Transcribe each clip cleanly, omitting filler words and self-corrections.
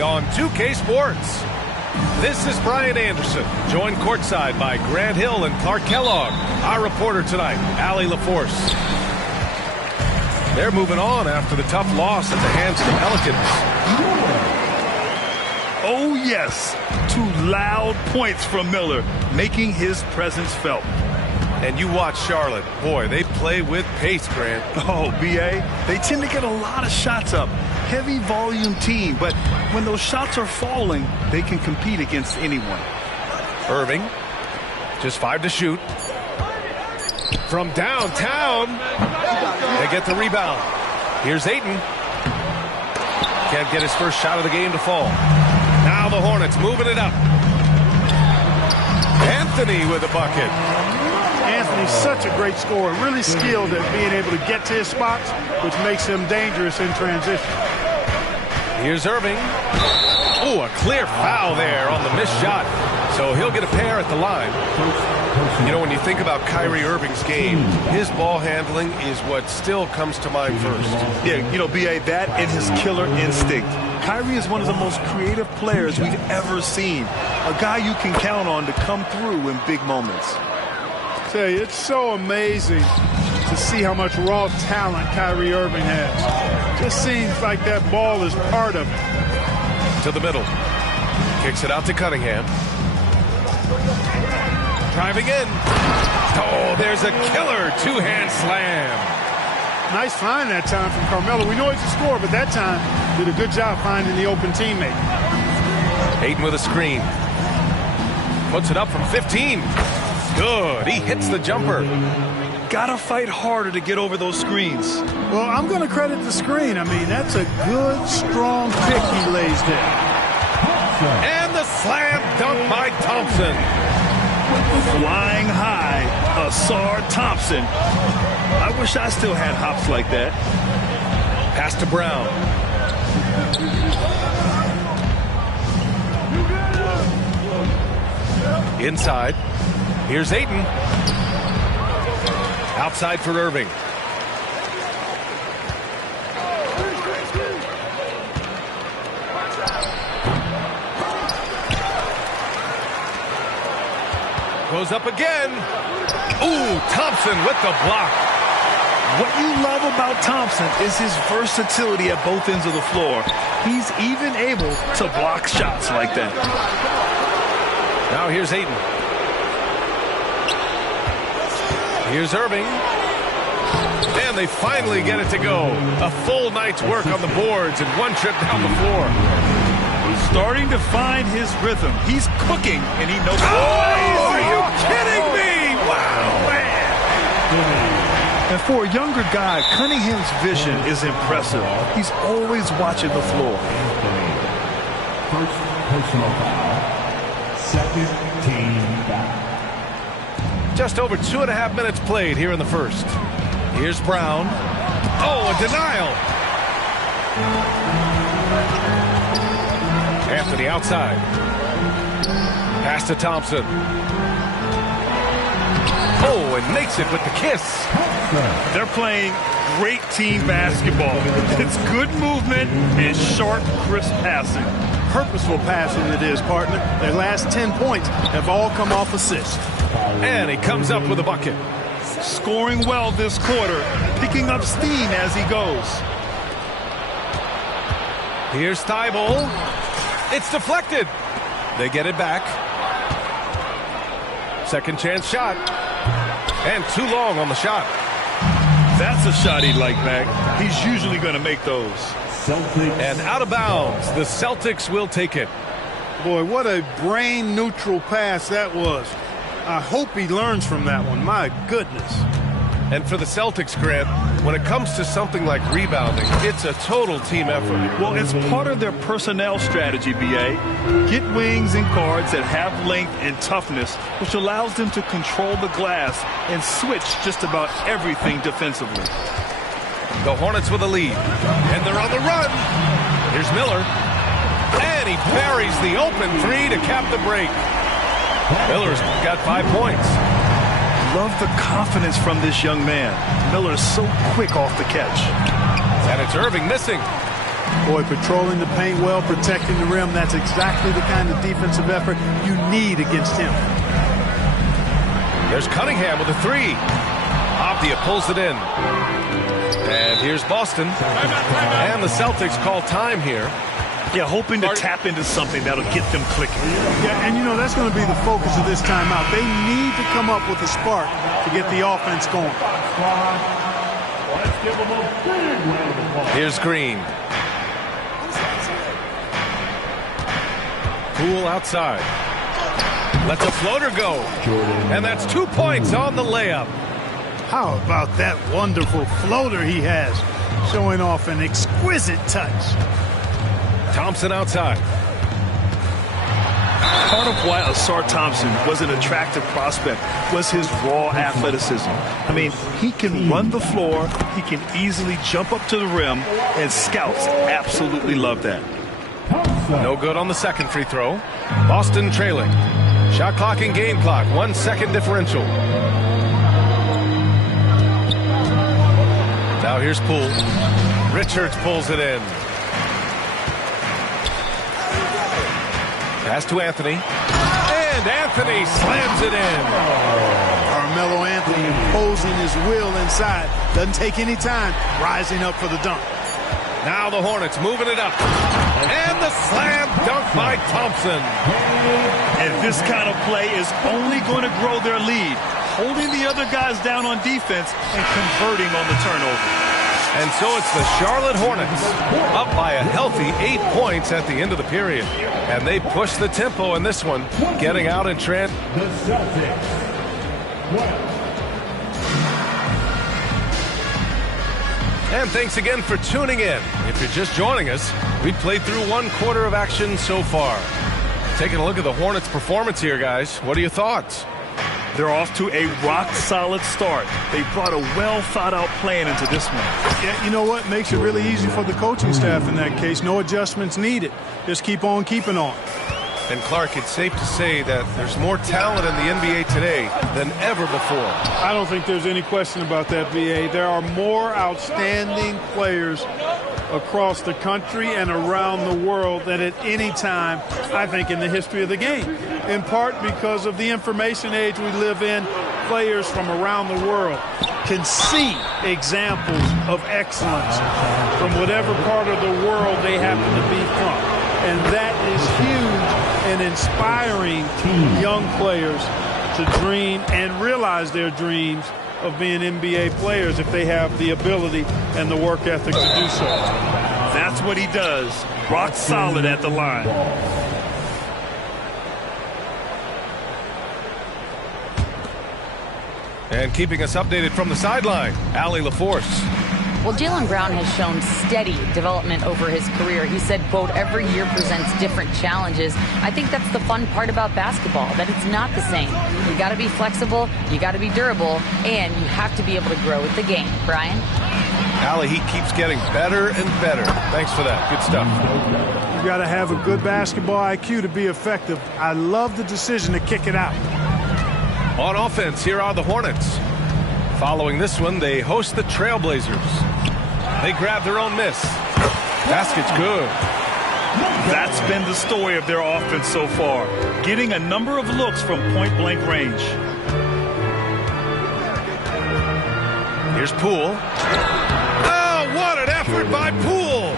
On 2K Sports. This is Brian Anderson, joined courtside by Grant Hill and Clark Kellogg. Our reporter tonight, Allie LaForce. They're moving on after the tough loss at the hands of the Pelicans. Oh, yes. 2 loud points from Miller, making his presence felt. And you watch Charlotte. Boy, they play with pace, Grant. Oh, B.A., they tend to get a lot of shots up. Heavy volume team, but when those shots are falling, they can compete against anyone. Irving, just 5 to shoot. From downtown, they get the rebound. Here's Ayton. Can't get his first shot of the game to fall. Now the Hornets moving it up. Anthony with a bucket. Anthony's such a great scorer, really skilled at being able to get to his spots, which makes him dangerous in transition. Here's Irving. Oh, a clear foul there on the missed shot. So he'll get a pair at the line. You know, when you think about Kyrie Irving's game, his ball handling is what still comes to mind first. Yeah, you know, B.A., that and his killer instinct. Kyrie is one of the most creative players we've ever seen. A guy you can count on to come through in big moments. I tell you, it's so amazing to see how much raw talent Kyrie Irving has. Just seems like that ball is part of it. To the middle. Kicks it out to Cunningham. Driving in. Oh, there's a killer 2-hand slam. Nice find that time from Carmelo. We know he's a scorer, but that time did a good job finding the open teammate. Ayton with a screen. Puts it up from 15. Good. He hits the jumper. Gotta fight harder to get over those screens. Well, I'm going to credit the screen. I mean, that's a good, strong pick he lays there. And the slam dunk by Thompson. Flying high, Asar Thompson. I wish I still had hops like that. Pass to Brown. Inside. Here's Ayton. Outside for Irving. Goes up again. Ooh, Thompson with the block. What you love about Thompson is his versatility at both ends of the floor. He's even able to block shots like that. Now here's Ayton. Here's Irving. And they finally get it to go. A full night's work on the boards and one trip down the floor. He's starting to find his rhythm. He's cooking, and he knows. Oh, are you kidding me? Wow, man. And for a younger guy, Cunningham's vision is impressive. He's always watching the floor. First personal foul. Second team foul. Just over 2.5 minutes played here in the first. Here's Brown. Oh, a denial. Anthony outside. Pass to Thompson. Oh, and makes it with the kiss. They're playing great team basketball. It's good movement and sharp, crisp passing. Purposeful passing it is, partner. Their last 10 points have all come off assists. And he comes up with a bucket. Scoring well this quarter, picking up steam as he goes. Here's Thibault. It's deflected. They get it back. Second chance shot. And too long on the shot. That's a shot he'd like, Mac. He's usually going to make those. Celtics. And out of bounds. The Celtics will take it. Boy, what a brain-neutral pass that was. I hope he learns from that one. My goodness. And for the Celtics, Grant, when it comes to something like rebounding, it's a total team effort. Well, it's part of their personnel strategy, B.A. Get wings and guards that have length and toughness, which allows them to control the glass and switch just about everything defensively. The Hornets with a lead. And they're on the run. Here's Miller. And he buries the open three to cap the break. Miller's got 5 points. Love the confidence from this young man. Miller is so quick off the catch. And it's Irving missing. Boy, patrolling the paint well, protecting the rim. That's exactly the kind of defensive effort you need against him. There's Cunningham with a three. Optia pulls it in. And here's Boston. And the Celtics call time here. Yeah, hoping to tap into something that'll get them clicking. Yeah, and you know, that's going to be the focus of this timeout. They need to come up with a spark to get the offense going. Here's Green. Poole outside. Lets a floater go. And that's 2 points on the layup. How about that wonderful floater he has, showing off an exquisite touch. Thompson outside. Part of why Ausar Thompson was an attractive prospect was his raw athleticism. I mean, he can run the floor, he can easily jump up to the rim, and scouts absolutely love that. No good on the second free throw. Boston trailing. Shot clock and game clock, 1 second differential. Now here's Poole. Richards pulls it in. Pass to Anthony. And Anthony slams it in. Carmelo Anthony imposing his will inside. Doesn't take any time, rising up for the dunk. Now the Hornets moving it up. And the slam dunk by Thompson. And this kind of play is only going to grow their lead, holding the other guys down on defense and converting on the turnover. And so it's the Charlotte Hornets up by a healthy 8 points at the end of the period. And they push the tempo in this one, getting out in trend. The Celtics. And thanks again for tuning in. If you're just joining us, we played through 1 quarter of action so far. Taking a look at the Hornets' performance here, guys. What are your thoughts? They're off to a rock-solid start. They brought a well-thought-out plan into this one. Yeah, you know what? Makes it really easy for the coaching staff in that case. No adjustments needed. Just keep on keeping on. And Clark, it's safe to say that there's more talent in the NBA today than ever before. I don't think there's any question about that, VA. There are more outstanding players across the country and around the world than at any time, I think, in the history of the game. In part because of the information age we live in, players from around the world can see examples of excellence from whatever part of the world they happen to be from. And that is huge in inspiring young players to dream and realize their dreams of being NBA players if they have the ability and the work ethic to do so. That's what he does. Rock solid at the line. And keeping us updated from the sideline, Allie LaForce. Well, Jaylen Brown has shown steady development over his career. He said, quote, every year presents different challenges. I think that's the fun part about basketball, that it's not the same. You got to be flexible, you got to be durable, and you have to be able to grow with the game. Brian? Allie, he keeps getting better and better. Thanks for that. Good stuff. You've got to have a good basketball IQ to be effective. I love the decision to kick it out. On offense, here are the Hornets. Following this one, they host the Trailblazers. They grab their own miss. Basket's good. That's been the story of their offense so far, getting a number of looks from point-blank range. Here's Poole. Oh, what an effort by Poole!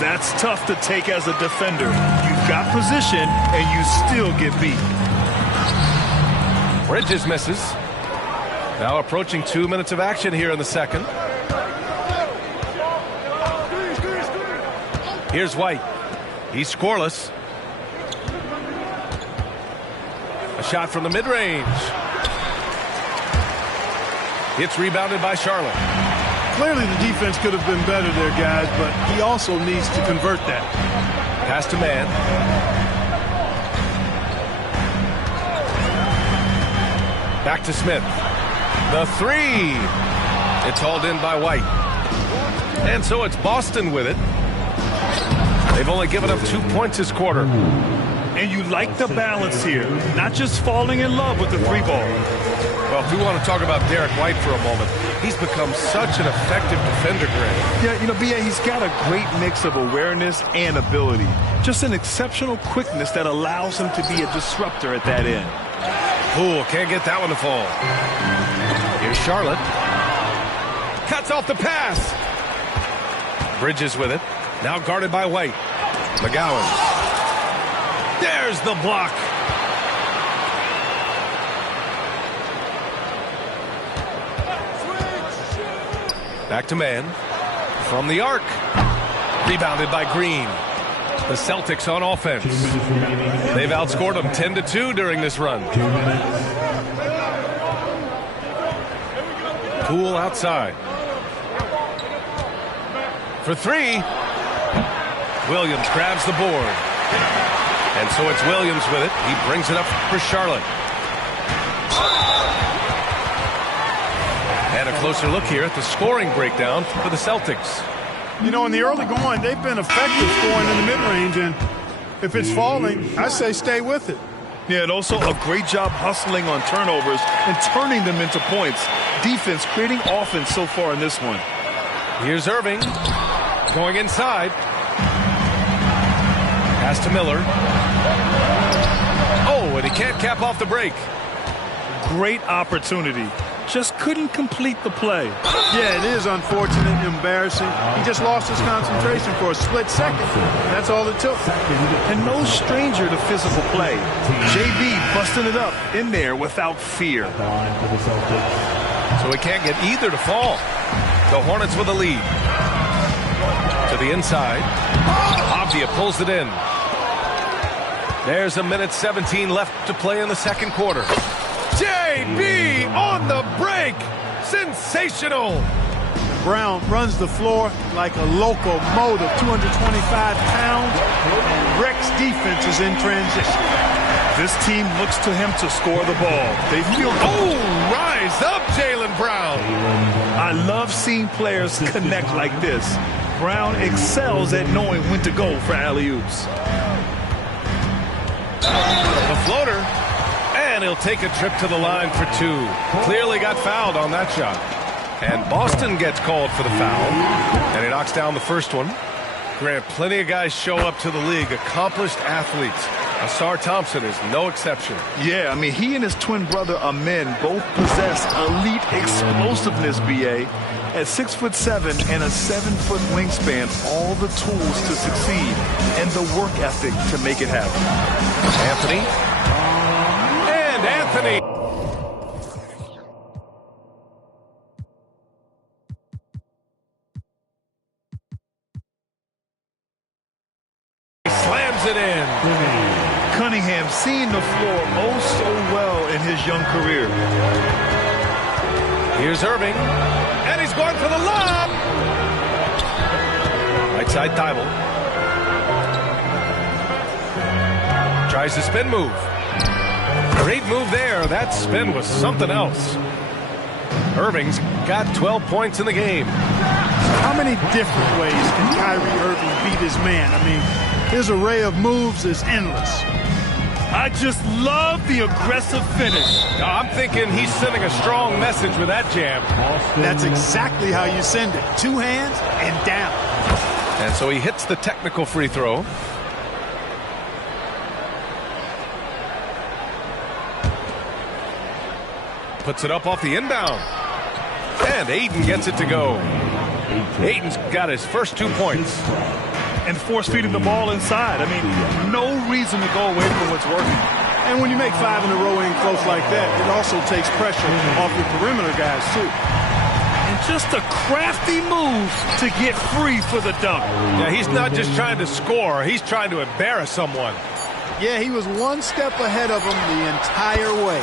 That's tough to take as a defender. You've got position, and you still get beat. Bridges misses. Now approaching 2 minutes of action here in the second. Here's White. He's scoreless. A shot from the mid-range. It's rebounded by Charlotte. Clearly the defense could have been better there, guys, but he also needs to convert that. Pass to Man. Back to Smith. The three. It's hauled in by White. And so it's Boston with it. They've only given up 2 points this quarter. And you like the balance here, not just falling in love with the three ball. Well, if we want to talk about Derek White for a moment, he's become such an effective defender, Greg. Yeah, you know, B.A., he's got a great mix of awareness and ability. Just an exceptional quickness that allows him to be a disruptor at that end. Poole can't get that one to fall. Here's Charlotte. Cuts off the pass. Bridges with it. Now guarded by White. McGowan. There's the block. Back to Man. From the arc. Rebounded by Green. The Celtics on offense. They've outscored them 10-2 during this run. 2 minutes. Poole outside. For three. Williams grabs the board. And so it's Williams with it. He brings it up for Charlotte. And a closer look here at the scoring breakdown for the Celtics. You know, in the early going, they've been effective scoring in the mid-range, and if it's falling, I say stay with it. Yeah, and also a great job hustling on turnovers and turning them into points. Defense creating offense so far in this one. Here's Irving going inside. Pass to Miller. Oh, and he can't cap off the break. Great opportunity. Just couldn't complete the play. Yeah, it is unfortunate, embarrassing. He just lost his concentration for a split second. That's all it took. And no stranger to physical play. JB busting it up in there without fear. So he can't get either to fall. The Hornets with the lead. To the inside. Avdia pulls it in. There's a minute 17 left to play in the second quarter. JB on the break. Sensational. Brown runs the floor like a locomotive, 225 pounds, and Rick's defense is in transition. This team looks to him to score the ball. They feel... Oh, rise up, Jaylen Brown. I love seeing players connect like this. Brown excels at knowing when to go for alley-oops. The floater. And he'll take a trip to the line for two. Clearly got fouled on that shot. And Boston gets called for the foul. And he knocks down the first one. Grant, plenty of guys show up to the league, accomplished athletes. Ausar Thompson is no exception. Yeah, I mean, he and his twin brother Amen both possess elite explosiveness, B.A. At 6'7" and a 7-foot wingspan, all the tools to succeed and the work ethic to make it happen. Anthony. Anthony. Slams it in. Cunningham seeing the floor oh so well in his young career. Here's Irving. And he's going for the lob. Right side Thibault. Tries the spin move. Great move there. That spin was something else. Irving's got 12 points in the game. How many different ways can Kyrie Irving beat his man? I mean, His array of moves is endless. I just love the aggressive finish. I'm thinking he's sending a strong message with that jam. That's exactly how you send it. 2 hands and down. And so he hits the technical free throw. Puts it up off the inbound. And Ayton gets it to go. Ayton's got his first 2 points. And force-feeding the ball inside. I mean, no reason to go away from what's working. And when you make 5 in a row in close like that, it also takes pressure off your perimeter guys, too. And just a crafty move to get free for the dunk. Yeah, he's not just trying to score. He's trying to embarrass someone. Yeah, he was 1 step ahead of him the entire way.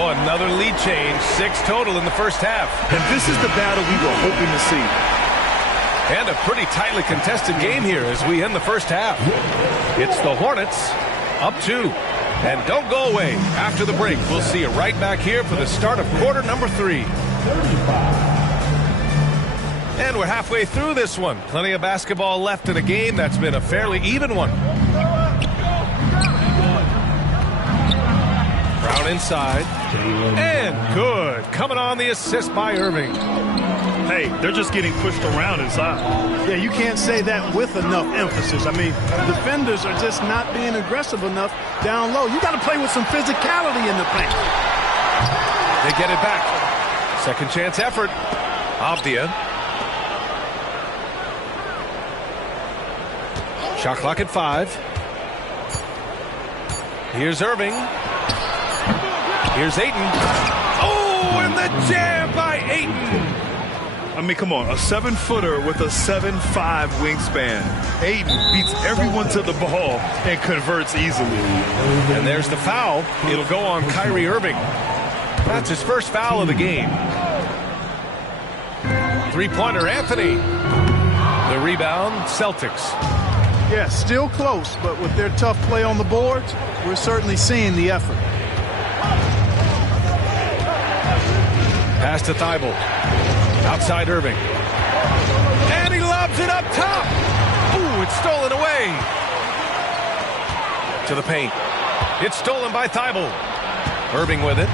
Oh, another lead change. 6 total in the first half. And this is the battle we were hoping to see. And a pretty tightly contested game here as we end the first half. It's the Hornets up 2. And don't go away. After the break, we'll see you right back here for the start of quarter number 3. And we're halfway through this one. Plenty of basketball left in a game that's been a fairly even one. Brown inside. And good. Coming on the assist by Irving. Hey, they're just getting pushed around inside. Yeah, you can't say that with enough emphasis. I mean, defenders are just not being aggressive enough down low. You got to play with some physicality in the paint. They get it back. Second chance effort. Avdia. Shot clock at 5. Here's Irving. Here's Ayton. Oh, and the jam by Ayton. I mean, come on, a 7-footer with a 7'5" wingspan. Ayton beats everyone to the ball and converts easily. And there's the foul. It'll go on Kyrie Irving. That's his first foul of the game. 3-pointer Anthony. The rebound, Celtics. Yeah, still close, but with their tough play on the boards, we're certainly seeing the effort. Pass to Thibault. Outside Irving. And he lobs it up top. Ooh, it's stolen away. To the paint. It's stolen by Thibault. Irving with it.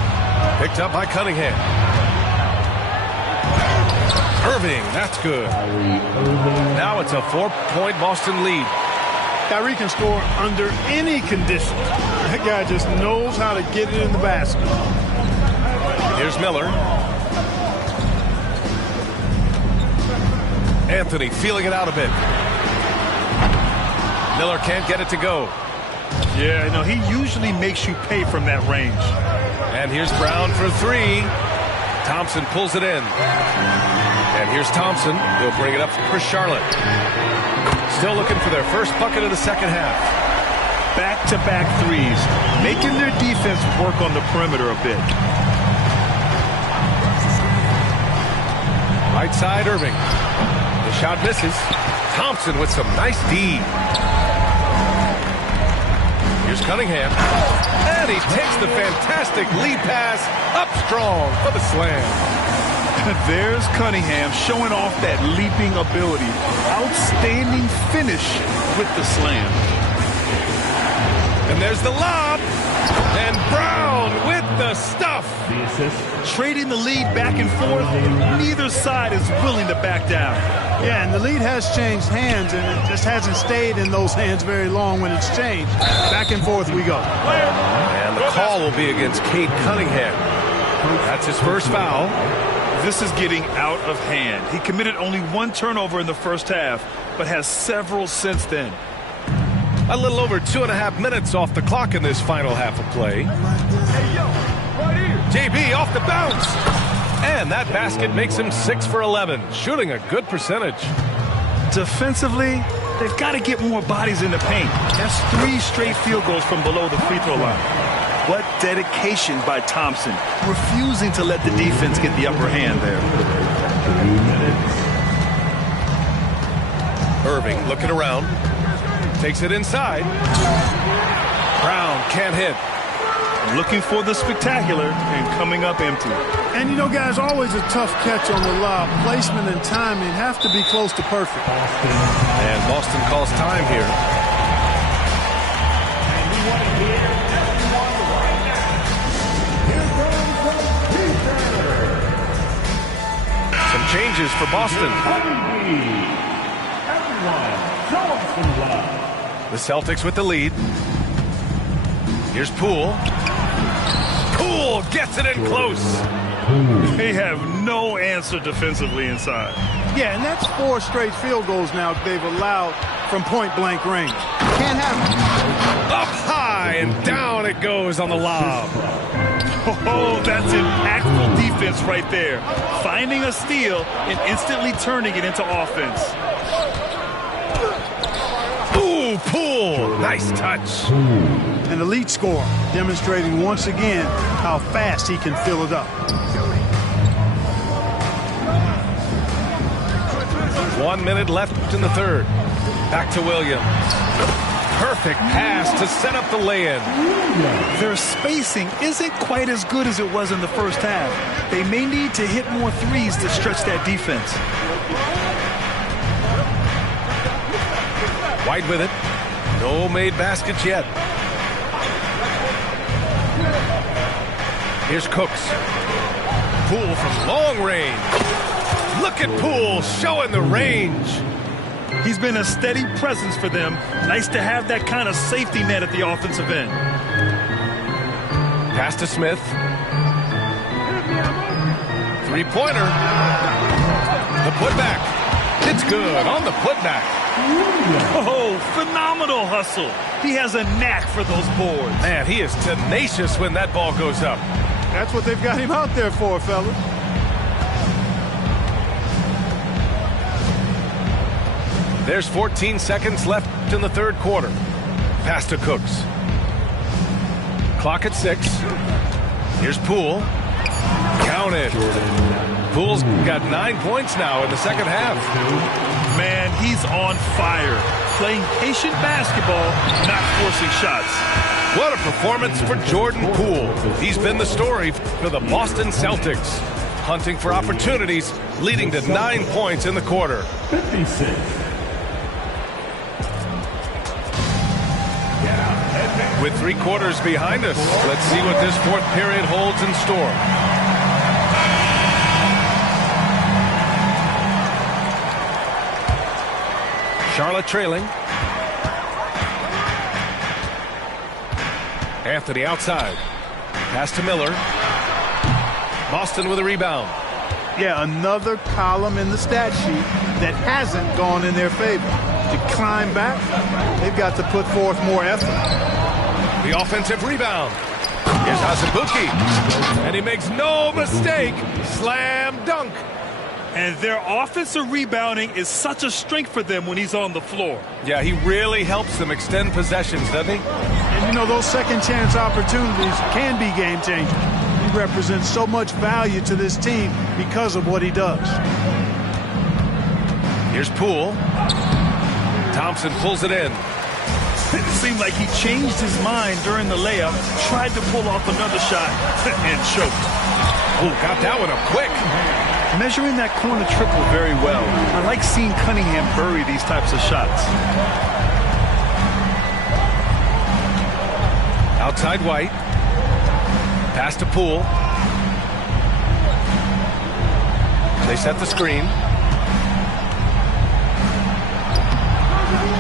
Picked up by Cunningham. Irving, that's good. Now it's a 4-point Boston lead. Kyrie can score under any conditions. That guy just knows how to get it in the basket. Here's Miller. Anthony feeling it out a bit. Miller can't get it to go. Yeah, no, he usually makes you pay from that range. And here's Brown for 3. Thompson pulls it in. And here's Thompson. He'll bring it up for Charlotte. Still looking for their first bucket of the second half. Back-to-back threes, making their defense work on the perimeter a bit. Right side, Irving. The shot misses. Thompson with some nice D. Here's Cunningham. And he takes the fantastic lead pass up strong for the slam. There's Cunningham showing off that leaping ability. Outstanding finish with the slam. And there's the lob. And Brown with the stuff. The assist. Trading the lead back and forth, neither side is willing to back down. Yeah, and the lead has changed hands, and it just hasn't stayed in those hands very long when it's changed. Back and forth we go. And the call will be against Cade Cunningham. That's his first foul. This is getting out of hand. He committed only 1 turnover in the first half, but has several since then. A little over 2.5 minutes off the clock in this final half of play. JB off the bounce. And that basket makes him 6 for 11, shooting a good percentage. Defensively, they've got to get more bodies in the paint. That's 3 straight field goals from below the free throw line. What dedication by Thompson, refusing to let the defense get the upper hand there. 2 minutes. Irving looking around. Takes it inside. Brown can't hit. looking for the spectacular and coming up empty. And, you know, guys, always a tough catch on the lob. Placement and timing have to be close to perfect. And Boston calls time here. Some changes for Boston. The Celtics with the lead. Here's Poole. Poole gets it in close. They have no answer defensively inside. Yeah, and that's 4 straight field goals now they've allowed from point-blank range. Can't have it. Up high and down it goes on the lob. Oh, that's impactful defense right there. Finding a steal and instantly turning it into offense. Ooh, Poole. Nice touch. An elite scorer, demonstrating once again how fast he can fill it up. 1 minute left in the third. Back to Williams. Perfect pass to set up the lay-in. Their spacing isn't quite as good as it was in the first half. They may need to hit more threes to stretch that defense. White with it. No made baskets yet. Here's Cooks. Poole from long range. Look at Poole showing the range. He's been a steady presence for them. Nice to have that kind of safety net at the offensive end. Pass to Smith. Three-pointer. The putback. It's good on the putback. Oh, phenomenal hustle. He has a knack for those boards. Man, he is tenacious when that ball goes up. That's what they've got him out there for, fellas. There's 14 seconds left in the third quarter. Pass to Cooks. Clock at 6. Here's Poole. Count it. Poole's got 9 points now in the second half. Man, he's on fire. Playing patient basketball, not forcing shots. What a performance for Jordan Poole. He's been the story for the Boston Celtics. Hunting for opportunities, leading to 9 points in the quarter. 56. With 3 quarters behind us, let's see what this fourth period holds in store. Charlotte trailing. Anthony outside. Pass to Miller. Boston with a rebound. Yeah, another column in the stat sheet that hasn't gone in their favor. To climb back, they've got to put forth more effort. The offensive rebound. Here's Hazubuki. And he makes no mistake. Slam dunk. And their offensive rebounding is such a strength for them when he's on the floor. Yeah, he really helps them extend possessions, doesn't he? And, you know, those second chance opportunities can be game changers. He represents so much value to this team because of what he does. Here's Poole. Thompson pulls it in. It seemed like he changed his mind during the layup, tried to pull off another shot, and choked. Oh, got that one up quick. Measuring that corner triple very well. I like seeing Cunningham bury these types of shots. Outside White. Pass to Poole. They set the screen.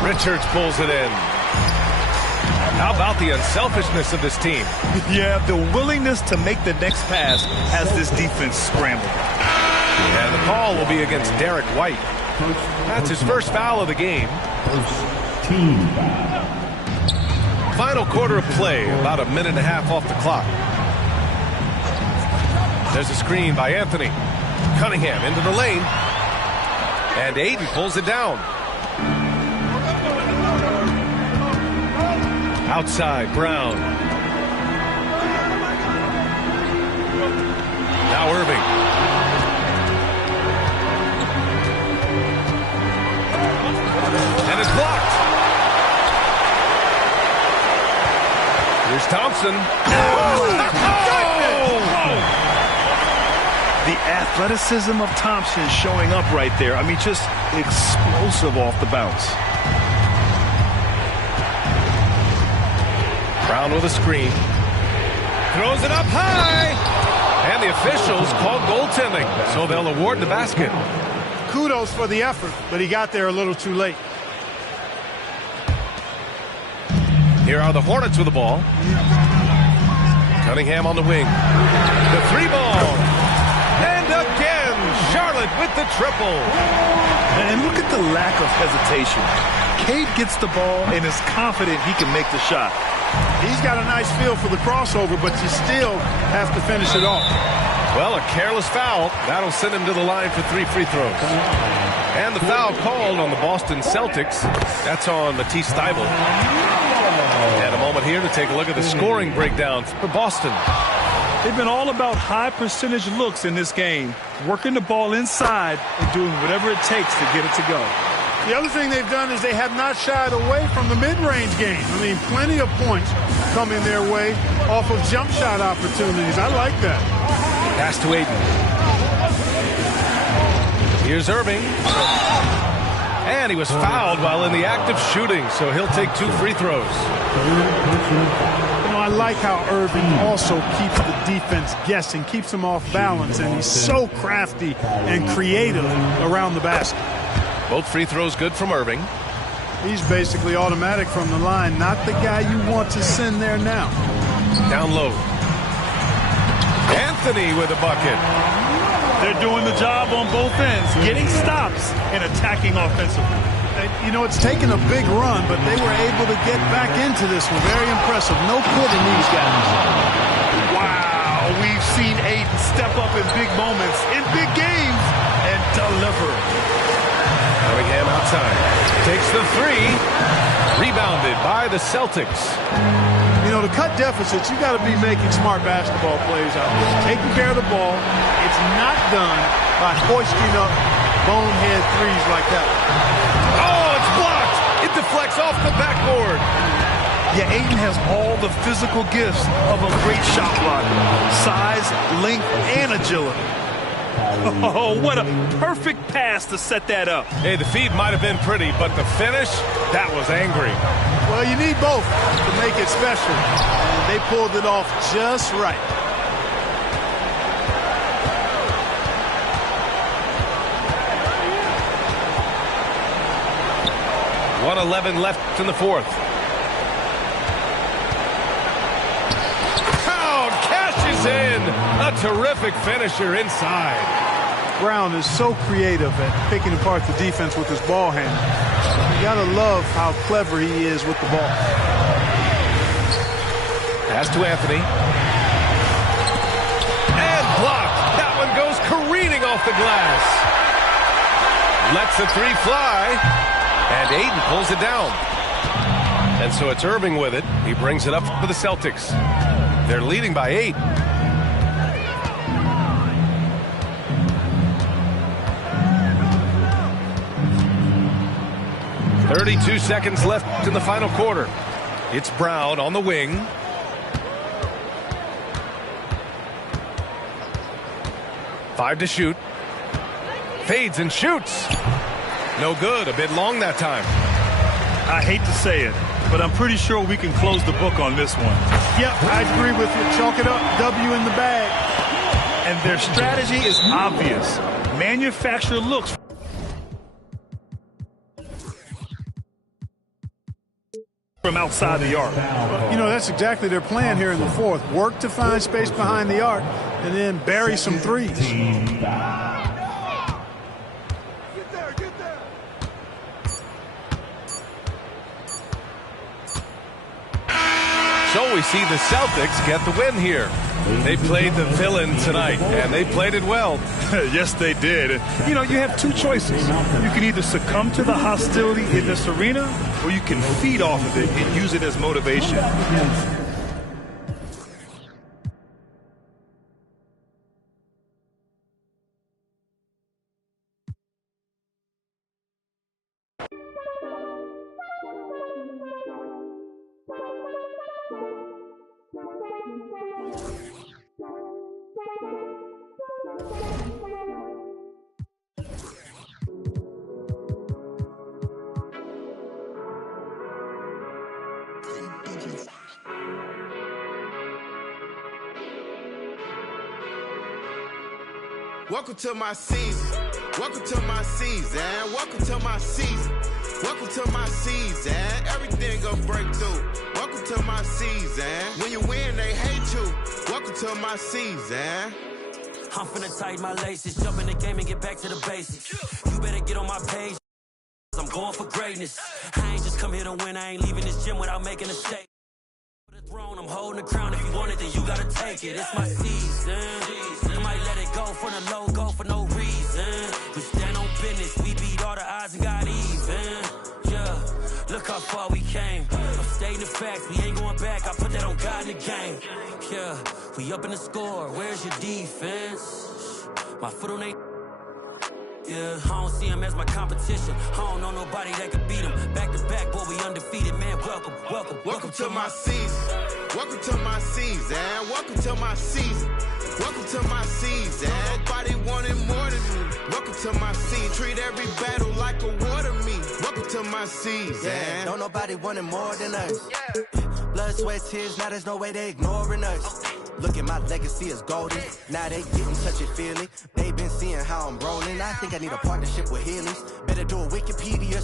Richards pulls it in. How about the unselfishness of this team? Yeah, the willingness to make the next pass has this defense scrambled. And the call will be against Derek White. That's his first foul of the game. Team foul. Final quarter of play, about a minute and a half off the clock. There's a screen by Anthony. Cunningham into the lane. And Ayton pulls it down. Outside, Brown. Now Irving. And it's blocked. Here's Thompson. The athleticism of Thompson showing up right there. I mean, just explosive off the bounce. Brown with a screen. Throws it up high. And the officials call goaltending, so they'll award the basket. Kudos for the effort, but he got there a little too late. Here are the Hornets with the ball. Cunningham on the wing. The three ball. And again, Charlotte with the triple. And look at the lack of hesitation. Cade gets the ball and is confident he can make the shot. He's got a nice feel for the crossover, but you still have to finish it off. Well, a careless foul. That'll send him to the line for 3 free throws. And the foul called on the Boston Celtics. That's on Matisse Thybulle. And a moment here to take a look at the scoring breakdown for Boston. They've been all about high percentage looks in this game, working the ball inside and doing whatever it takes to get it to go. The other thing they've done is they have not shied away from the mid-range game. I mean, plenty of points coming their way off of jump shot opportunities. I like that. Pass to Ayton. Here's Irving. And he was fouled while in the act of shooting, so he'll take 2 free throws. You know, I like how Irving also keeps the defense guessing, keeps them off balance, and he's so crafty and creative around the basket. Both free throws good from Irving. He's basically automatic from the line, not the guy you want to send there now. Down low. Anthony with a bucket. They're doing the job on both ends, getting stops and attacking offensively. You know, it's taken a big run, but they were able to get back into this one. Very impressive. No quitting these guys. Wow, we've seen Ayton step up in big moments, in big games, and deliver. Cunningham outside. Takes the 3. Rebounded by the Celtics. You know, to cut deficits, you got to be making smart basketball plays out there. Taking care of the ball. It's not done by hoisting up bonehead threes like that. Oh, it's blocked. It deflects off the backboard. Yeah, Ayton has all the physical gifts of a great shot blocker. Size, length, and agility. Oh, what a perfect pass to set that up. Hey, the feed might have been pretty, but the finish, that was angry. Well, you need both to make it special. And they pulled it off just right. .111 left in the fourth. Brown cashes in. A terrific finisher inside. Brown is so creative at picking apart the defense with his ball handling. You got to love how clever he is with the ball. Pass to Anthony. And blocked. That one goes careening off the glass. Lets the 3 fly. And Ayton pulls it down. And so it's Irving with it. He brings it up for the Celtics. They're leading by 8. .32 seconds left in the final quarter. It's Brown on the wing. Five to shoot. Fades and shoots. No good. A bit long that time. I hate to say it, but I'm pretty sure we can close the book on this one. Yep, I agree with you. Chalk it up. W in the bag. And their strategy is obvious. Manufacture looks from outside the arc. You know, that's exactly their plan here in the fourth. Work to find space behind the arc and then bury some threes. So we see the Celtics get the win here. They played the villain tonight, and they played it well. Yes, they did. You know, you have two choices. You can either succumb to the hostility in this arena, or you can feed off of it and use it as motivation. Welcome to my season. Welcome to my season. Welcome to my season. Welcome to my season. Everything gonna break through. Welcome to my season. When you win, they hate you. Welcome to my season. I'm finna tighten my laces, jump in the game and get back to the basics. You better get on my page. I'm going for greatness. I ain't just come here to win. I ain't leaving this gym without making a stake. For the throne, I'm holding the crown. If you want it, then you gotta take it. It's my season. I might let it go for the low, go for no reason. We stand on business. We beat all the odds and got even. Yeah, look how far we came. I'm stating the facts. We ain't going back. I put that on God in the game. Yeah, we up in the score. Where's your defense? My foot on they. Yeah, I don't see him as my competition. I don't know nobody that could beat him. Back to back, boy, we undefeated, man. Welcome to my season. Welcome to my season. Welcome to my season. Welcome to my season. Nobody wanted more than me. Welcome to my season. Treat every battle like a war to me. Welcome to my season. Yeah, don't nobody want it more than us. Blood, sweat, tears, now there's no way they ignoring us. Look at my legacy is golden. Now they getting touchy-feely. They been seeing how I'm rolling. I think I need a partnership with Healy's. Better do a Wikipedia.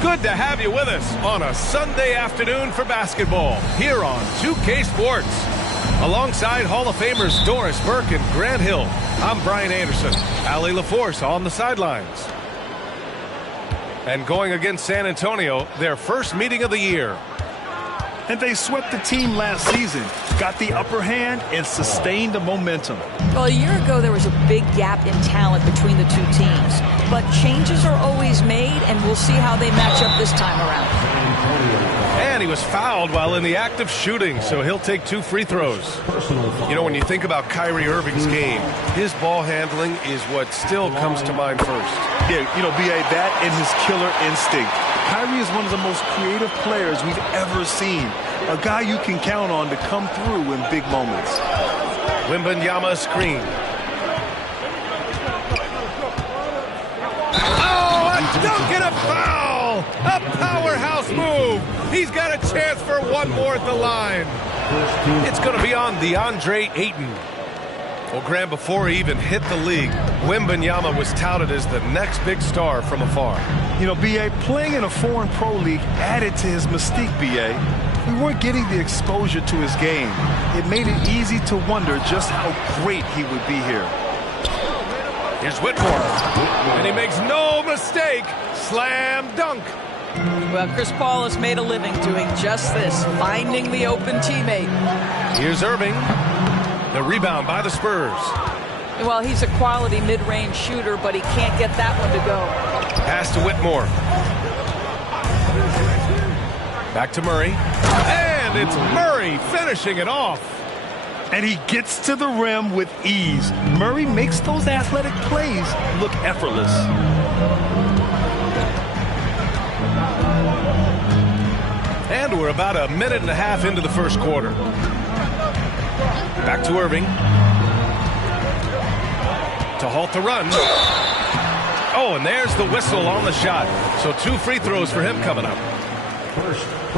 Good to have you with us on a Sunday afternoon for basketball here on 2K Sports. Alongside Hall of Famers Doris Burke and Grant Hill, I'm Brian Anderson. Allie LaForce on the sidelines. And going against San Antonio, their first meeting of the year. And they swept the team last season, got the upper hand, and sustained the momentum. Well, a year ago, there was a big gap in talent between the two teams. But changes are always made, and we'll see how they match up this time around. And he was fouled while in the act of shooting, so he'll take 2 free throws. You know, when you think about Kyrie Irving's game, his ball handling is what still comes to mind first. Yeah, you know, B.A., that and his killer instinct. Kyrie is one of the most creative players we've ever seen. A guy you can count on to come through in big moments. Wembanyama screen. Oh, a dunk and a foul! A powerhouse move! He's got a chance for one more at the line. It's going to be on DeAndre Ayton. Well, Graham, before he even hit the league, Wembanyama was touted as the next big star from afar. You know, B.A., playing in a foreign pro league added to his mystique, B.A. We weren't getting the exposure to his game. It made it easy to wonder just how great he would be here. Here's Whitmore, and he makes no mistake. Slam dunk. Well, Chris Paul has made a living doing just this, finding the open teammate. Here's Irving. The rebound by the Spurs. Well, he's a quality mid-range shooter, but he can't get that one to go. Pass to Whitmore. Back to Murray. And it's Murray finishing it off. And he gets to the rim with ease. Murray makes those athletic plays look effortless. We're about a minute and a half into the first quarter. Back to Irving. To halt the run. Oh, and there's the whistle on the shot. So 2 free throws for him coming up.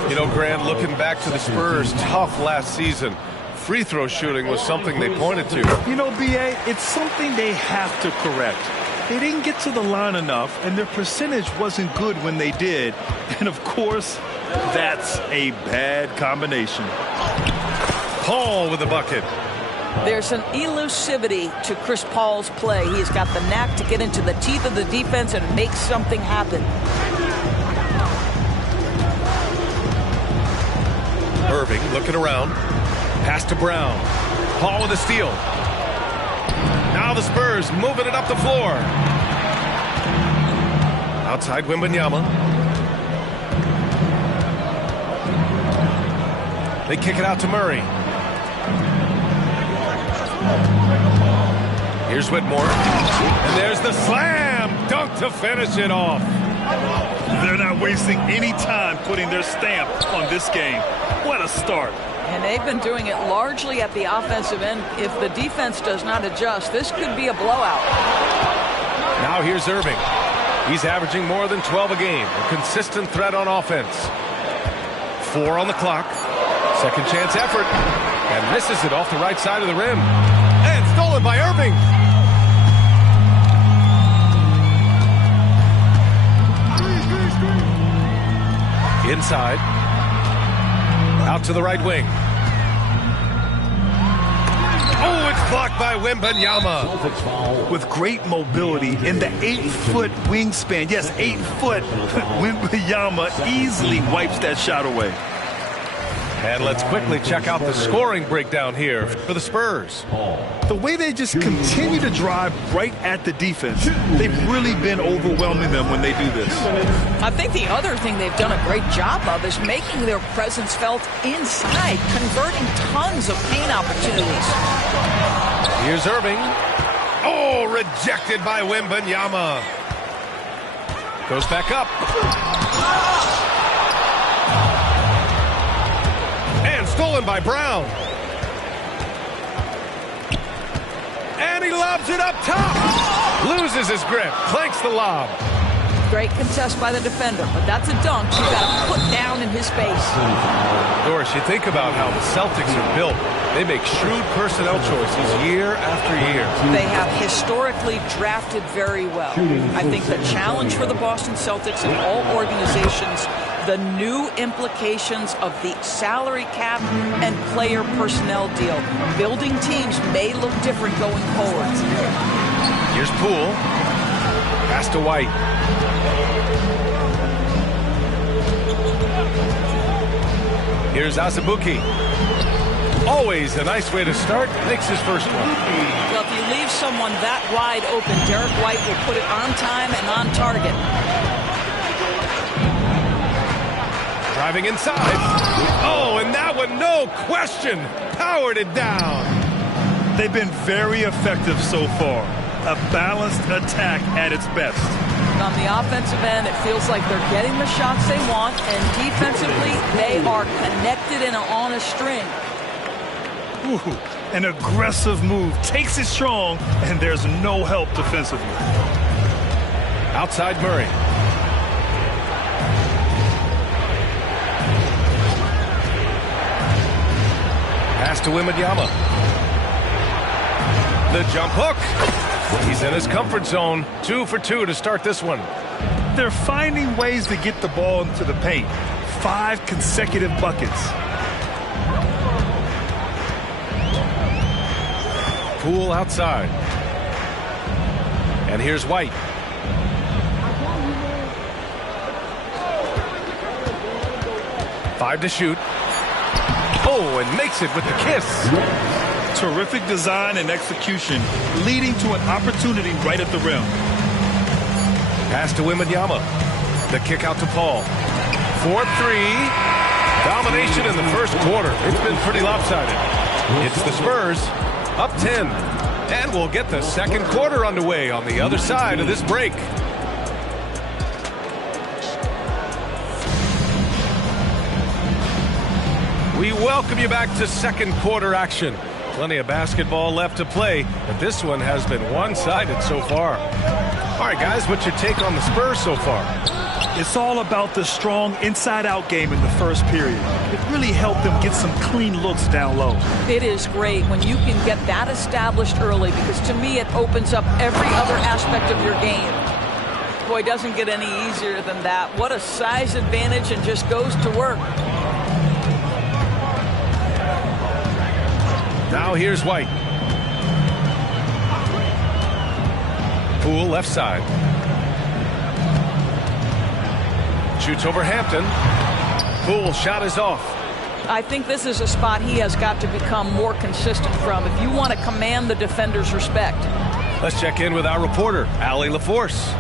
You know, Grant, looking back to the Spurs' tough last season, free throw shooting was something they pointed to. You know, B.A., it's something they have to correct. They didn't get to the line enough, and their percentage wasn't good when they did. And, of course, that's a bad combination. Paul with the bucket. There's an elusivity to Chris Paul's play. He's got the knack to get into the teeth of the defense and make something happen. Irving looking around. Pass to Brown. Paul with a steal. Now the Spurs moving it up the floor. Outside Wembanyama. They kick it out to Murray. Here's Whitmore. And there's the slam dunk to finish it off. They're not wasting any time putting their stamp on this game. What a start. And they've been doing it largely at the offensive end. If the defense does not adjust, this could be a blowout. Now here's Irving. He's averaging more than 12 a game. A consistent threat on offense. 4 on the clock. Second chance effort. And misses it off the right side of the rim. And stolen by Irving. Inside. Out to the right wing. Oh, it's blocked by Wembanyama. With great mobility and the 8-foot wingspan. Yes, 8 foot. Wembanyama easily wipes that shot away. And let's quickly check out the scoring breakdown here for the Spurs. The way they just continue to drive right at the defense, they've really been overwhelming them when they do this. I think the other thing they've done a great job of is making their presence felt inside, converting tons of paint opportunities. Here's Irving. Oh, rejected by Wembanyama. Goes back up. And stolen by Brown. And he lobs it up top. Loses his grip. Clanks the lob. Great contest by the defender, but that's a dunk you got to put down in his face. Doris, you think about how the Celtics are built. They make shrewd personnel choices year after year. They have historically drafted very well. I think the challenge for the Boston Celtics and all organizations, the new implications of the salary cap and player personnel deal. Building teams may look different going forward. Here's Poole. Pass to White. Here's Azubuike. Always a nice way to start. Makes his first one. Well, if you leave someone that wide open, Derek White will put it on time and on target. Driving inside. Oh, and that one, no question, powered it down. They've been very effective so far. A balanced attack at its best. On the offensive end, it feels like they're getting the shots they want, and defensively, they are connected and on a string. Ooh, an aggressive move, takes it strong, and there's no help defensively. Outside Murray. Pass to Wembanyama. The jump hook. He's in his comfort zone. 2 for 2 to start this one. They're finding ways to get the ball into the paint. 5 consecutive buckets. Poole outside. And here's White. Five to shoot. Oh, and makes it with the kiss. Terrific design and execution, leading to an opportunity right at the rim. Pass to Wembanyama. The kick out to Paul. 4-3. Domination in the first quarter. It's been pretty lopsided. It's the Spurs up 10. And we'll get the second quarter underway on the other side of this break. welcome you back to second quarter action. Plenty of basketball left to play, but this one has been one-sided so far. All right, guys, what's your take on the Spurs so far? It's all about the strong inside-out game in the first period. It really helped them get some clean looks down low. It is great when you can get that established early, because to me it opens up every other aspect of your game. Boy, doesn't get any easier than that. What a size advantage, and just goes to work. Now here's White. Poole left side. Shoots over Hampton. Poole shot is off. I think this is a spot he has got to become more consistent from if you want to command the defender's respect. Let's check in with our reporter, Allie LaForce.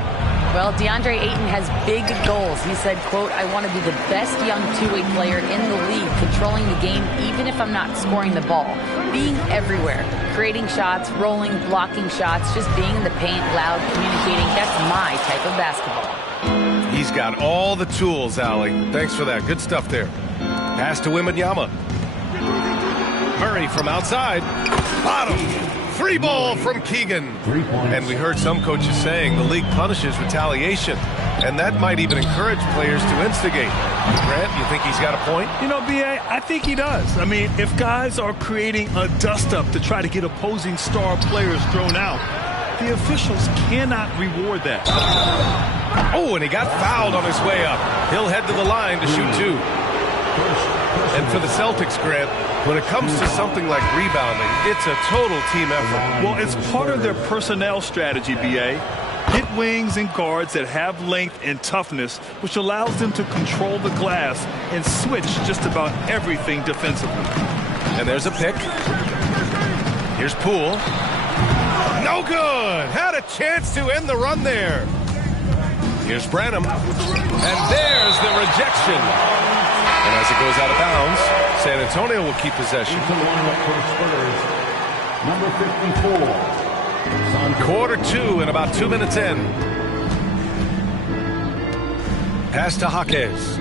Well, DeAndre Ayton has big goals. He said, quote, "I want to be the best young two-way player in the league, controlling the game even if I'm not scoring the ball. Being everywhere, creating shots, rolling, blocking shots, just being in the paint, loud, communicating. That's my type of basketball." He's got all the tools, Allie. Thanks for that. Good stuff there. Pass to Wembanyama. Murray from outside. Bottom. Free ball from Keegan. And we heard some coaches saying the league punishes retaliation, and that might even encourage players to instigate. Grant, you think he's got a point? You know, B.A., I think he does. I mean, if guys are creating a dust-up to try to get opposing star players thrown out, the officials cannot reward that. Oh, and he got fouled on his way up. He'll head to the line to shoot two. And for the Celtics, Grant, when it comes to something like rebounding, it's a total team effort. Well, it's part of their personnel strategy, B.A. Get wings and guards that have length and toughness, which allows them to control the glass and switch just about everything defensively. And there's a pick. Here's Poole. No good. Had a chance to end the run there. Here's Branham. And there's the rejection. And as it goes out of bounds, San Antonio will keep possession. Number 54. Quarter two and about 2 minutes in. Pass to Jaquez.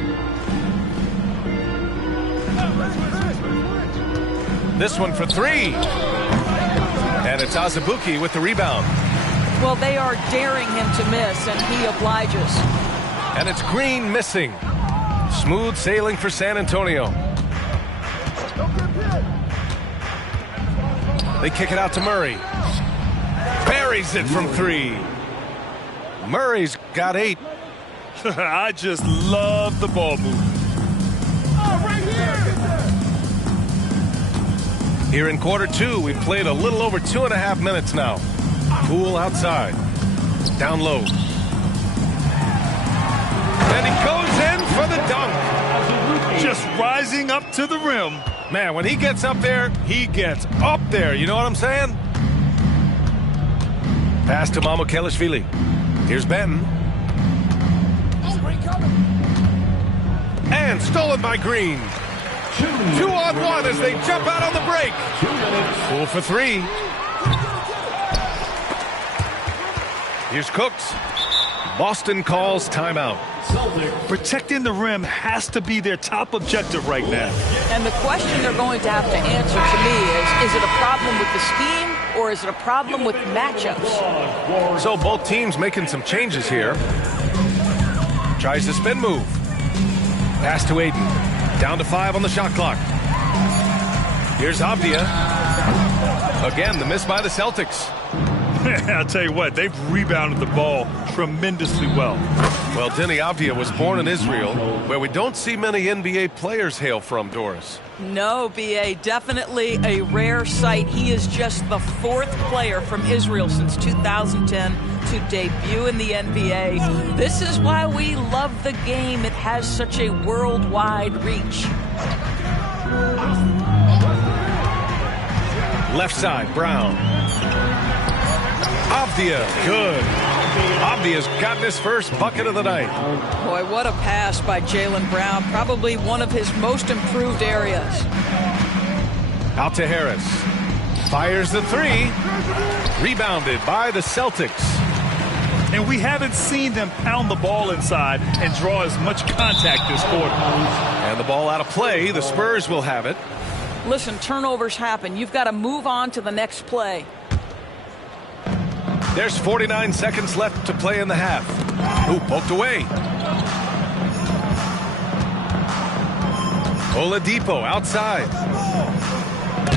This one for three. And it's Azubuike with the rebound. Well, they are daring him to miss, and he obliges. And it's Green missing. Smooth sailing for San Antonio. They kick it out to Murray. Buries it from three. Murray's got 8. I just love the ball movement. Here in quarter two, we've played a little over 2.5 minutes now. Poole outside. Down low. And he goes in for the dunk. Just rising up to the rim. Man, when he gets up there, he gets up there. You know what I'm saying? Pass to Mamukelashvili. Here's Benton. And stolen by Green. 2-on-1 as they jump out on the break. Poole for three. Here's Cooks. Boston calls timeout. Protecting the rim has to be their top objective right now. And the question they're going to have to answer to me is it a problem with the scheme or is it a problem with matchups? So both teams making some changes here. Tries the spin move. Pass to Ayton. Down to 5 on the shot clock. Here's Avdia. Again, the miss by the Celtics. I'll tell you what, they've rebounded the ball tremendously well. Well, Deni Avdia was born in Israel, where we don't see many NBA players hail from, Doris. No, B.A., definitely a rare sight. He is just the 4th player from Israel since 2010 to debut in the NBA. This is why we love the game. It has such a worldwide reach. Left side, Brown. Avdia, good. Avdia's gotten his first bucket of the night. Boy, what a pass by Jaylen Brown. Probably one of his most improved areas. Out to Harris. Fires the three. Rebounded by the Celtics. And we haven't seen them pound the ball inside and draw as much contact this quarter. And the ball out of play. The Spurs will have it. Listen, turnovers happen. You've got to move on to the next play. There's 49 seconds left to play in the half. Ooh, poked away. Oladipo outside.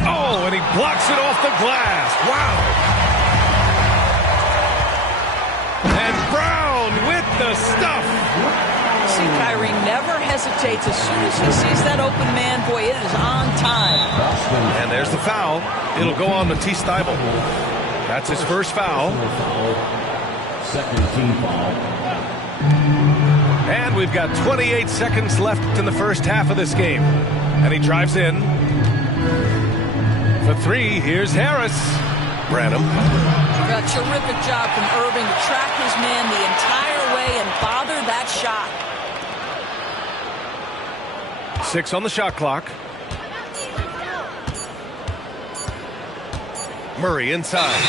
Oh, and he blocks it off the glass. Wow. And Brown with the stuff. See, Kyrie never hesitates. As soon as he sees that open man, boy, it is on time. And there's the foul. It'll go on Matisse Thybulle. That's his first foul. Second team foul. And we've got 28 seconds left in the first half of this game. And he drives in. For three, here's Harris. Branham. A terrific job from Irving to track his man the entire way and bother that shot. 6 on the shot clock. Murray inside.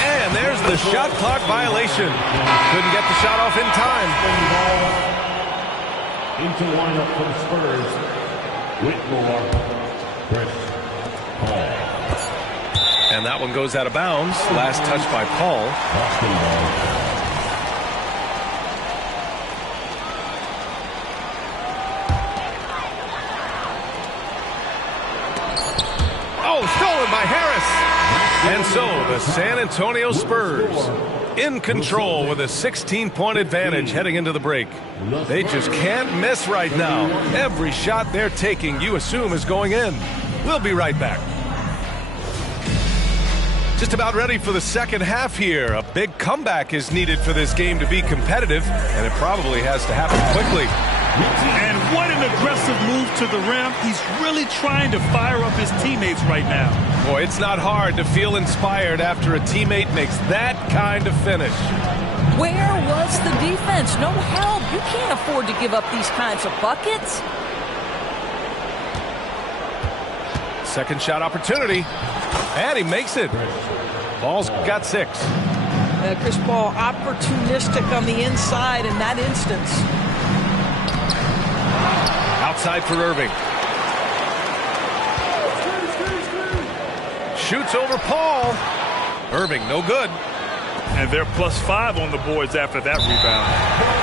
And there's the shot clock violation. Couldn't get the shot off in time. Into lineup for the Spurs. Whitmore. Chris Paul. And that one goes out of bounds. Last touch by Paul. Boston ball. Oh, stolen by Harris. And so the San Antonio Spurs in control with a 16-point advantage heading into the break. They just can't miss right now. Every shot they're taking, you assume, is going in. We'll be right back. Just about ready for the second half here. A big comeback is needed for this game to be competitive, and it probably has to happen quickly. And what an aggressive move to the rim. He's really trying to fire up his teammates right now. Boy, it's not hard to feel inspired after a teammate makes that kind of finish. Where was the defense? No help. You can't afford to give up these kinds of buckets. Second shot opportunity. And he makes it. Paul's got 6. Chris Paul opportunistic on the inside in that instance. Outside for Irving. Shoots over Paul. Irving, no good. And they're +5 on the boards after that rebound.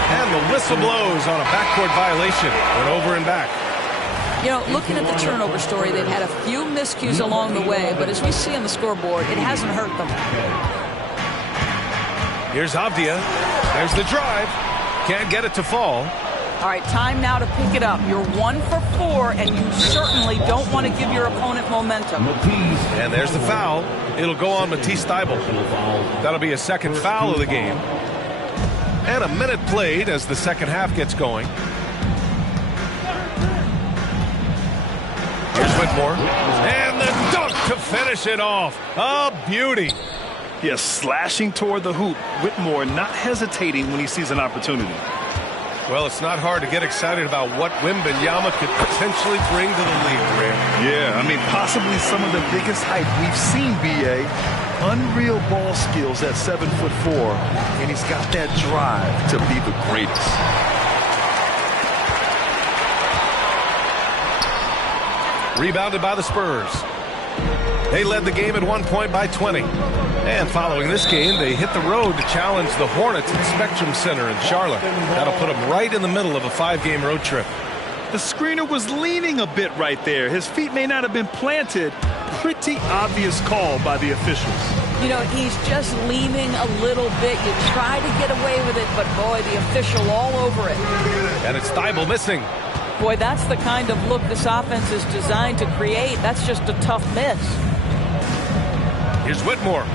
And the whistle blows on a backcourt violation. Went over and back. You know, looking at the turnover story, they've had a few miscues along the way, but as we see on the scoreboard, it hasn't hurt them. Here's Avdia. There's the drive. Can't get it to fall. All right, time now to pick it up. You're 1 for 4, and you certainly don't want to give your opponent momentum. And there's the foul. It'll go on Matisse Thybulle. That'll be a second foul of the game. And a minute played as the second half gets going. Here's Whitmore. And the dunk to finish it off. A beauty. Yes, slashing toward the hoop. Whitmore not hesitating when he sees an opportunity. Well, it's not hard to get excited about what Wembanyama could potentially bring to the league, Graham. Yeah, I mean, possibly some of the biggest hype we've seen, B.A. Unreal ball skills at 7'4", and he's got that drive to be the greatest. Rebounded by the Spurs. They led the game at one point by 20. And following this game, they hit the road to challenge the Hornets at Spectrum Center in Charlotte. That'll put them right in the middle of a 5-game road trip. The screener was leaning a bit right there. His feet may not have been planted. Pretty obvious call by the officials. You know, he's just leaning a little bit. You try to get away with it, but boy, the official all over it. And it's Thybulle missing. Boy, that's the kind of look this offense is designed to create. That's just a tough miss. Here's Whitmore.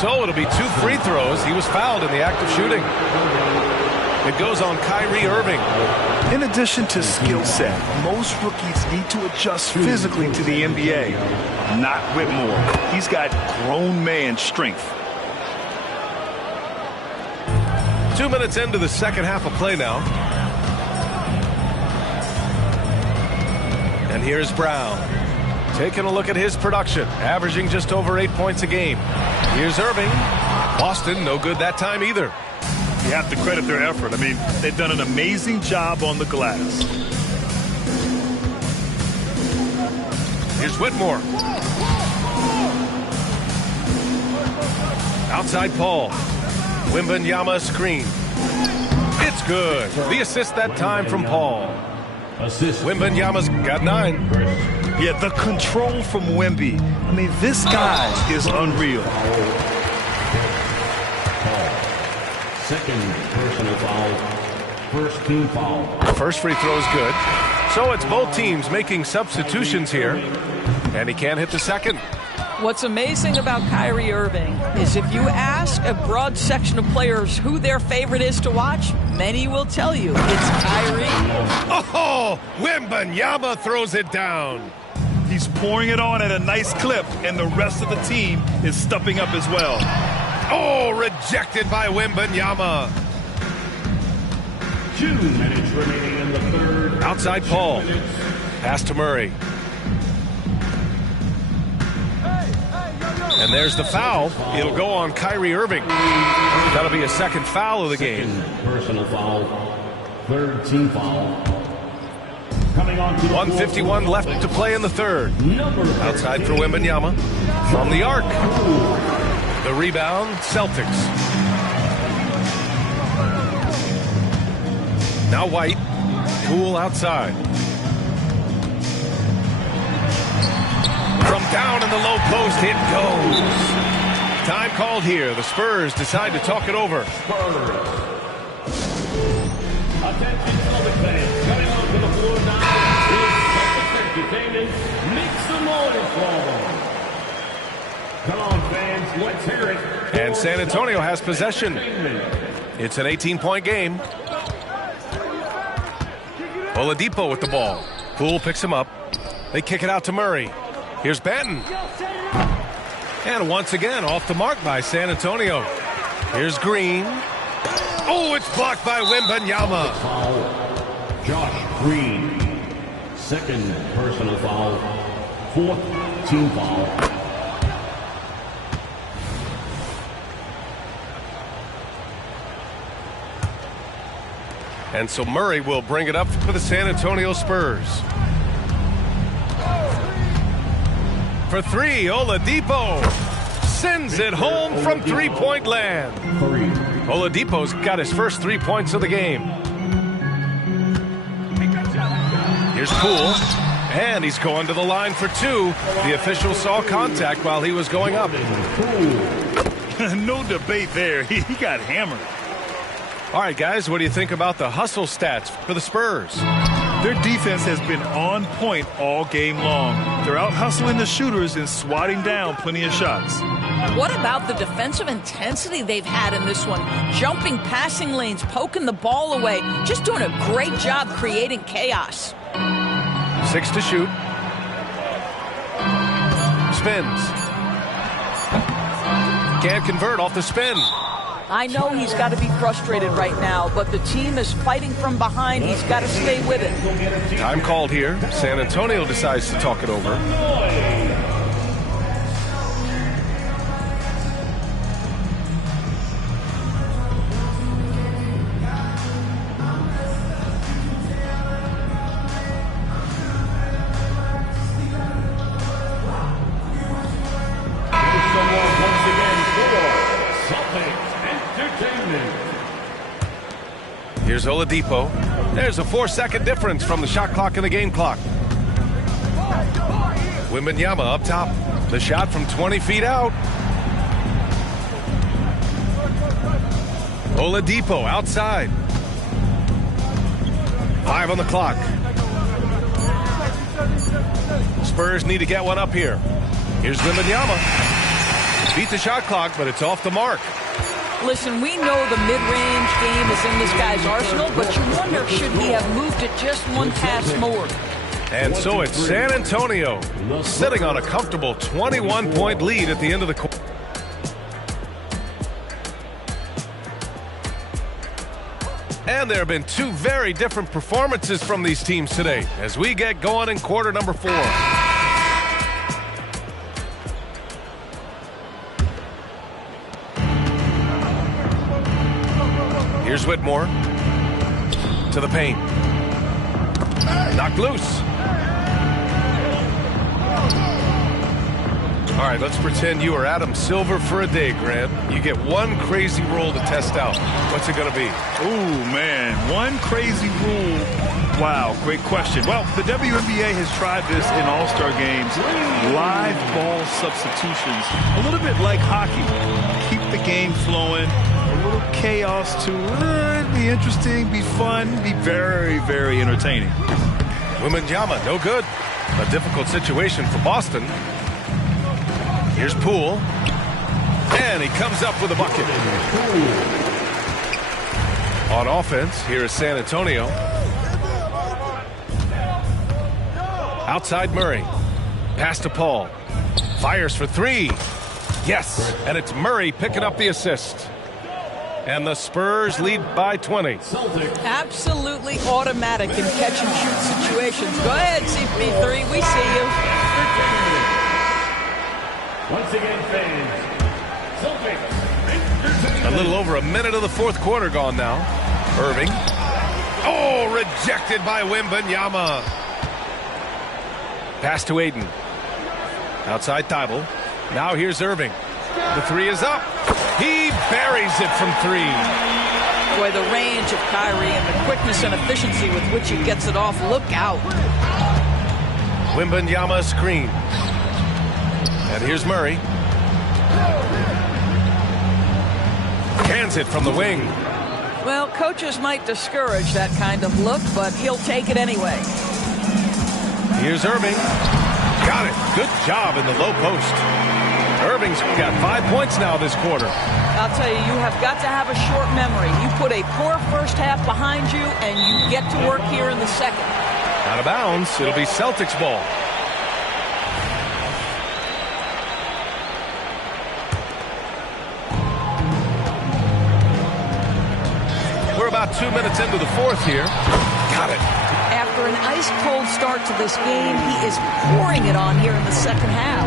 So it'll be 2 free throws. He was fouled in the act of shooting. It goes on Kyrie Irving. In addition to skill set, most rookies need to adjust physically to the NBA. Not Whitmore. He's got grown man strength. 2 minutes into the second half of play now. And here's Brown. Taking a look at his production, averaging just over 8 points a game. Here's Irving. Boston, no good that time either. You have to credit their effort. I mean, they've done an amazing job on the glass. Here's Whitmore. Outside Paul. Wembanyama screen. It's good. The assist that time from Paul. Wembanyama's got 9. Yeah, the control from Wemby. I mean, this guy is unreal. Second personal foul. First team foul. First free throw is good. So it's both teams making substitutions here. And he can't hit the second. What's amazing about Kyrie Irving is if you ask a broad section of players who their favorite is to watch, many will tell you it's Kyrie. Oh, Wembanyama throws it down. He's pouring it on at a nice clip, and the rest of the team is stepping up as well. Oh, rejected by Wembanyama. 2 minutes remaining in the third. Outside Paul. Pass to Murray. And there's the foul. It'll go on Kyrie Irving. That'll be a second foul of the game. Personal foul. Third team foul. Coming on to 1:51 left to play in the third. Outside for Wembanyama. From the arc. The rebound, Celtics. Now White. Poole outside. From down in the low post, it goes. Time called here. The Spurs decide to talk it over. Attention, Celtics fans. Coming onto the floor now is Celtics Entertainment. Make some noise for them. Come on, fans. Let's hear it. And San Antonio has possession. It's an 18-point game. Oladipo with the ball. Poole picks him up. They kick it out to Murray. Here's Banton. And once again, off the mark by San Antonio. Here's Green. Oh, it's blocked by Wembanyama. Foul. Josh Green. Second personal foul. Fourth team foul. And so Murray will bring it up for the San Antonio Spurs. For 3, Oladipo sends it home from three-point land. Oladipo's got his first 3 points of the game. Here's Poole, and he's going to the line for 2. The official saw contact while he was going up. No debate there. He got hammered. All right, guys, what do you think about the hustle stats for the Spurs? Their defense has been on point all game long. They're out hustling the shooters and swatting down plenty of shots. What about the defensive intensity they've had in this one? Jumping passing lanes, poking the ball away, just doing a great job creating chaos. 6 to shoot. Spins. Can't convert off the spin. I know he's got to be frustrated right now, but the team is fighting from behind. He's got to stay with it. Time called here. San Antonio decides to talk it over. Here's Oladipo. There's a 4-second difference from the shot clock and the game clock. Wembanyama up top. The shot from 20 feet out. Oladipo outside. 5 on the clock. Spurs need to get one up here. Here's Wembanyama. Beat the shot clock, but it's off the mark. Listen, we know the mid-range game is in this guy's arsenal, but you wonder, should he have moved it just one pass more? And so it's San Antonio sitting on a comfortable 21-point lead at the end of the quarter. And there have been 2 very different performances from these teams today as we get going in quarter number 4. Here's Whitmore. To the paint. Knocked loose. All right, let's pretend you are Adam Silver for a day, Grant. You get one crazy rule to test out. What's it going to be? Ooh, man, one crazy rule. Wow, great question. Well, the WNBA has tried this in all-star games. Live ball substitutions. A little bit like hockey. Keep the game flowing. A little chaos to be interesting, be fun, be very, very entertaining. Wembanyama, no good. A difficult situation for Boston. Here's Poole. And he comes up with a bucket. On offense, here is San Antonio. Outside Murray. Pass to Paul. Fires for three. Yes, and it's Murray picking up the assist. And the Spurs lead by 20. Absolutely automatic in catch-and-shoot situations. Go ahead, CP3. We see you. Once again, fans, A little over a minute of the fourth quarter gone now. Irving. Oh, rejected by Wembanyama. Pass to Aiden. Outside Thibault. Now here's Irving. The three is up. He buries it from three. Boy, the range of Kyrie and the quickness and efficiency with which he gets it off. Look out. Wembanyama screen. And here's Murray. Cans it from the wing. Well, coaches might discourage that kind of look, but he'll take it anyway. Here's Irving. Got it. Good job in the low post. Irving's got 5 points now this quarter. I'll tell you, you have got to have a short memory. You put a poor first half behind you, and you get to work here in the second. Out of bounds. It'll be Celtics ball. We're about 2 minutes into the fourth here. Got it. After an ice-cold start to this game, he is pouring it on here in the second half.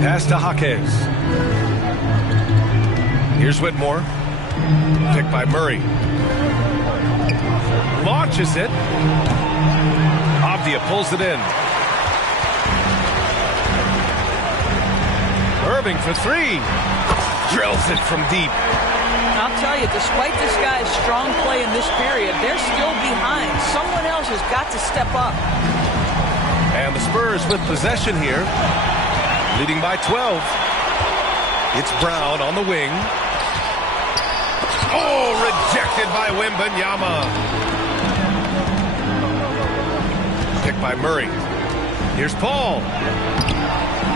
Pass to Jaquez. Here's Whitmore. Picked by Murray. Launches it. Avdia pulls it in. Irving for three. Drills it from deep. I'll tell you, despite this guy's strong play in this period, they're still behind. Someone else has got to step up. And the Spurs with possession here. Leading by 12. It's Brown on the wing. Oh, rejected by Wembanyama. Picked by Murray. Here's Paul.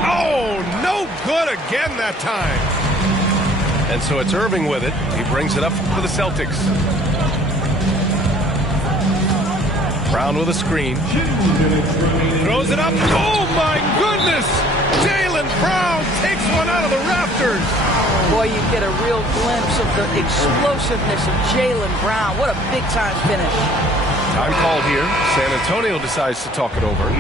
Oh, no good again that time. And so it's Irving with it. He brings it up for the Celtics. Brown with a screen. Throws it up. Oh, my goodness. Jaylen Brown takes one out of the rafters. Boy, you get a real glimpse of the explosiveness of Jaylen Brown. What a big-time finish. Time called here. San Antonio decides to talk it over.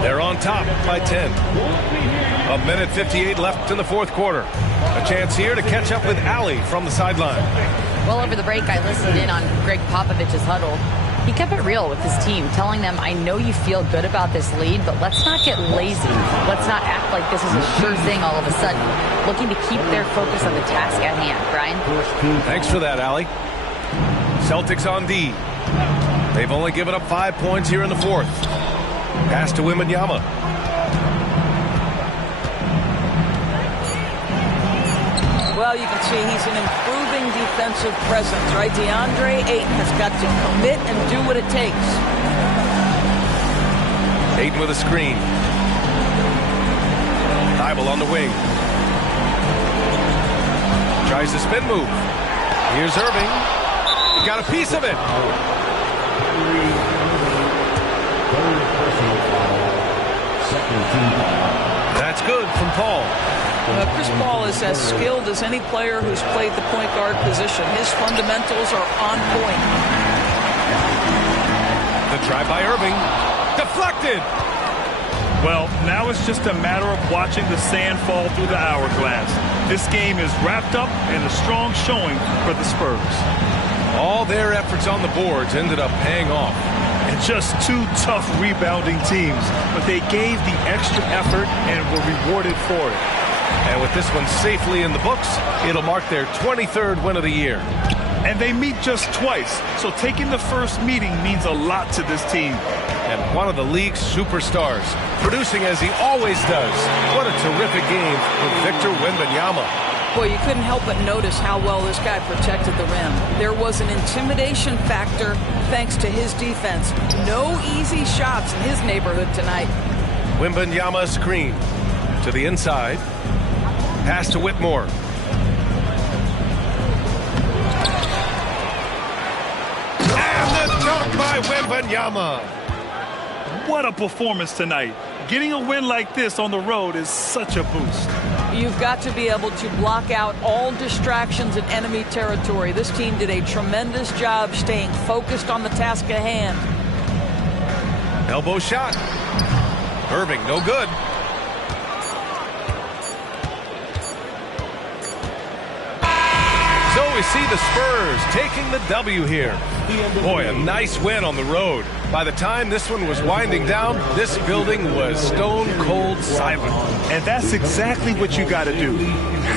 They're on top by 10. A minute 58 left in the fourth quarter. A chance here to catch up with Allie from the sideline. Well, over the break, I listened in on Greg Popovich's huddle. He kept it real with his team, telling them, I know you feel good about this lead, but let's not get lazy. Let's not act like this is a sure thing all of a sudden. Looking to keep their focus on the task at hand. Brian? Thanks for that, Allie. Celtics on D. They've only given up 5 points here in the fourth. Pass to Wembanyama. Well, you can see he's an improving defensive presence, right? DeAndre Ayton has got to commit and do what it takes. Ayton with a screen. Thibault on the wing. Tries the spin move. Here's Irving. He got a piece of it. That's good from Paul. Chris Paul is as skilled as any player who's played the point guard position. His fundamentals are on point. The try by Irving. Deflected. Well, now it's just a matter of watching the sand fall through the hourglass. This game is wrapped up in a strong showing for the Spurs. All their efforts on the boards ended up paying off. And just two tough rebounding teams, but they gave the extra effort and were rewarded for it. And with this one safely in the books, it'll mark their 23rd win of the year. And they meet just twice, so taking the first meeting means a lot to this team. And one of the league's superstars, producing as he always does. What a terrific game for Victor Wembanyama. Boy, you couldn't help but notice how well this guy protected the rim. There was an intimidation factor thanks to his defense. No easy shots in his neighborhood tonight. Wembanyama screen to the inside. Pass to Whitmore. And the dunk by Wembanyama. What a performance tonight. Getting a win like this on the road is such a boost. You've got to be able to block out all distractions in enemy territory. This team did a tremendous job staying focused on the task at hand. Elbow shot. Irving, no good. So we see the Spurs taking the W here. Boy, a nice win on the road. By the time this one was winding down, this building was stone cold silent. And that's exactly what you got to do. You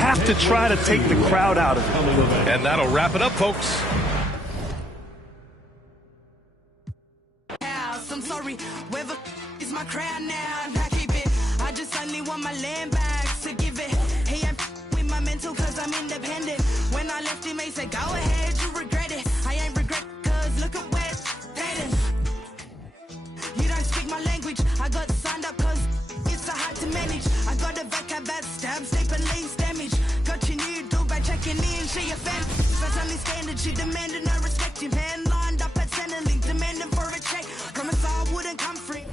have to try to take the crowd out of it. And that'll wrap it up, folks. I'm sorry, wherever is my crown now. I keep it. I just only want my land back to give it. He ain't with my mental cause I'm independent. When I left him, he said, go ahead, you regret it. I ain't regret cause look at where it's headed. You don't speak my language. I got signed up cause it's so hard to manage. I got a vocab bad stab, sleep and leaves damage. Got your new do by checking in, she a fan. That's only standard, she demanded I respect him. Hand lined up at Centrelink, demanding for a check. Promise I wouldn't come free.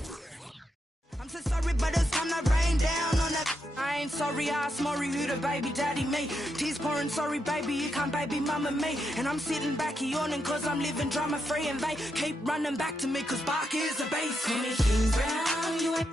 I'm so sorry, but it's time to rain down on that. I ain't sorry, I asked Maury who the baby daddy me. Tears pouring, sorry baby, you can't baby mama me. And I'm sitting back yawning cause I'm living drama free. And they keep running back to me cause Bark is a base. Call me King Brown, you ain't